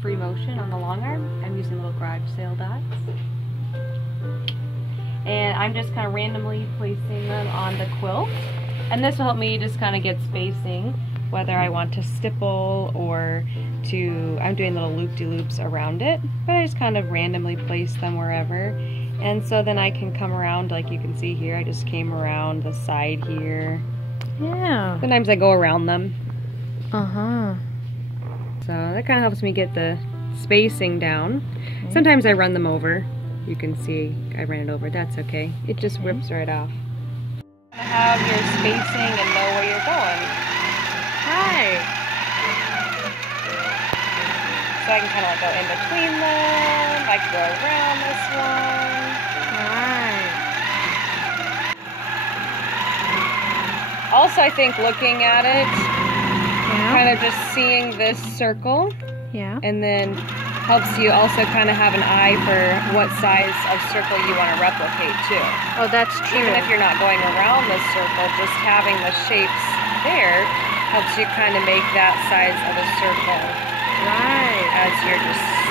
free motion on the long arm. I'm using little garage sale dots. And I'm just kind of randomly placing them on the quilt. And this will help me just kind of get spacing, whether I want to stipple or to, I'm doing little loop-de-loops around it, but I just kind of randomly place them wherever. And so then I can come around, like you can see here, I just came around the side here. Yeah. Sometimes I go around them. Uh-huh. So that kind of helps me get the spacing down. Sometimes I run them over. You can see I ran it over. That's okay. It just whips right off. Have your spacing and know where you're going. Hi. So I can kind of like go in between them. I can go around this one. Hi. Also, I think looking at it, kind of just seeing this circle, and then helps you also kind of have an eye for what size of circle you want to replicate too. Oh, that's true. Even if you're not going around this circle, just having the shapes there helps you kind of make that size of a circle. Right. As you're just